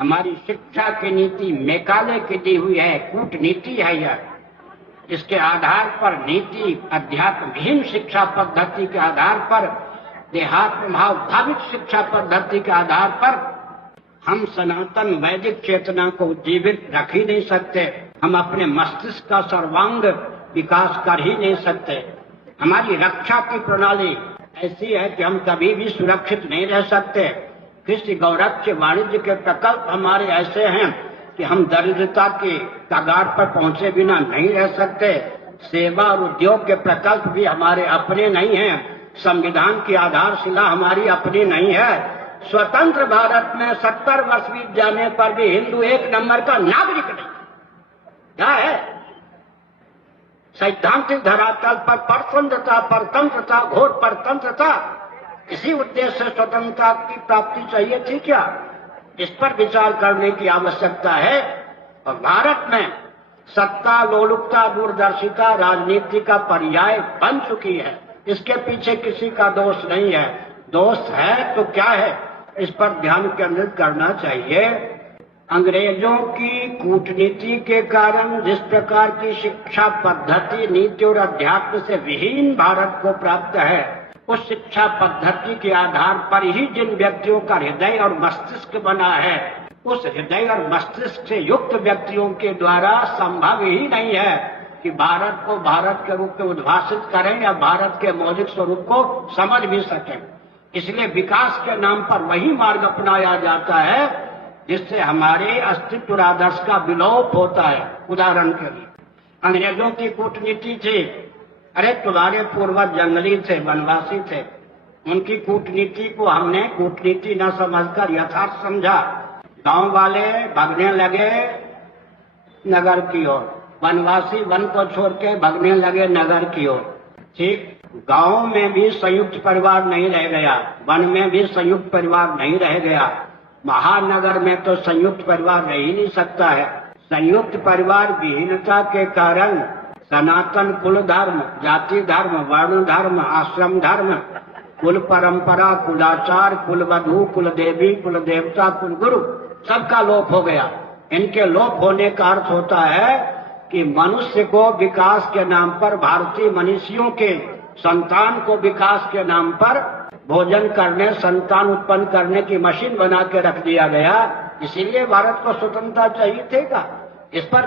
हमारी शिक्षा की नीति मेकाले की दी हुई है, कूटनीति है यह। इसके आधार पर नीति अध्यात्महीन शिक्षा पद्धति के आधार पर, देहात्म भाव भाविक शिक्षा पद्धति के आधार पर हम सनातन वैदिक चेतना को जीवित रख ही नहीं सकते। हम अपने मस्तिष्क का सर्वांग विकास कर ही नहीं सकते। हमारी रक्षा की प्रणाली ऐसी है कि हम कभी भी सुरक्षित नहीं रह सकते। कृषि गौरक्ष वाणिज्य के प्रकल्प हमारे ऐसे हैं कि हम दरिद्रता के कगार पर पहुंचे बिना नहीं रह सकते। सेवा और उद्योग के प्रकल्प भी हमारे अपने नहीं हैं। संविधान की आधारशिला हमारी अपनी नहीं है। स्वतंत्र भारत में 70 वर्ष बीत जाने पर भी हिंदू एक नंबर का नागरिक नहीं। क्या है? सैद्धांतिक धरातल पर परतंत्रता, परतंत्रता, घोर परतंत्रता। इसी उद्देश्य से स्वतंत्रता की प्राप्ति चाहिए थी क्या? इस पर विचार करने की आवश्यकता है। और भारत में सत्ता, लोलुपता, दूरदर्शिता राजनीति का पर्याय बन चुकी है। इसके पीछे किसी का दोष नहीं है। दोष है तो क्या है, इस पर ध्यान केंद्रित करना चाहिए। अंग्रेजों की कूटनीति के कारण जिस प्रकार की शिक्षा पद्धति, नीति और अध्यात्म से विहीन भारत को प्राप्त है, उस शिक्षा पद्धति के आधार पर ही जिन व्यक्तियों का हृदय और मस्तिष्क बना है, उस हृदय और मस्तिष्क से युक्त व्यक्तियों के द्वारा संभव ही नहीं है कि भारत को भारत के रूप में उद्भाषित करें या भारत के मौलिक स्वरूप को समझ भी सकें। इसलिए विकास के नाम पर वही मार्ग अपनाया जाता है जिससे हमारे अस्तित्व और आदर्श का विलोप होता है। उदाहरण के लिए अंग्रेजों की कूटनीति थी, अरे तुम्हारे पूर्वज जंगली थे, वनवासी थे। उनकी कूटनीति को हमने कूटनीति न समझकर यथार्थ समझा। गांव वाले भागने लगे नगर की ओर, वनवासी वन को छोड़ के भागने लगे नगर की ओर। ठीक, गांव में भी संयुक्त परिवार नहीं रह गया, वन में भी संयुक्त परिवार नहीं रह गया, महानगर में तो संयुक्त परिवार रह ही नहीं सकता है। संयुक्त परिवार विहीनता के कारण सनातन कुल धर्म, जाति धर्म, वर्ण धर्म, आश्रम धर्म, कुल परंपरा, कुलाचार, कुल वधु, कुल देवी, कुल देवता, कुल गुरु सबका लोप हो गया। इनके लोप होने का अर्थ होता है कि मनुष्य को विकास के नाम पर, भारतीय मनुष्यों के संतान को विकास के नाम पर भोजन करने, संतान उत्पन्न करने की मशीन बना के रख दिया गया। इसीलिए भारत को स्वतंत्रता चाहिए थी का? इस पर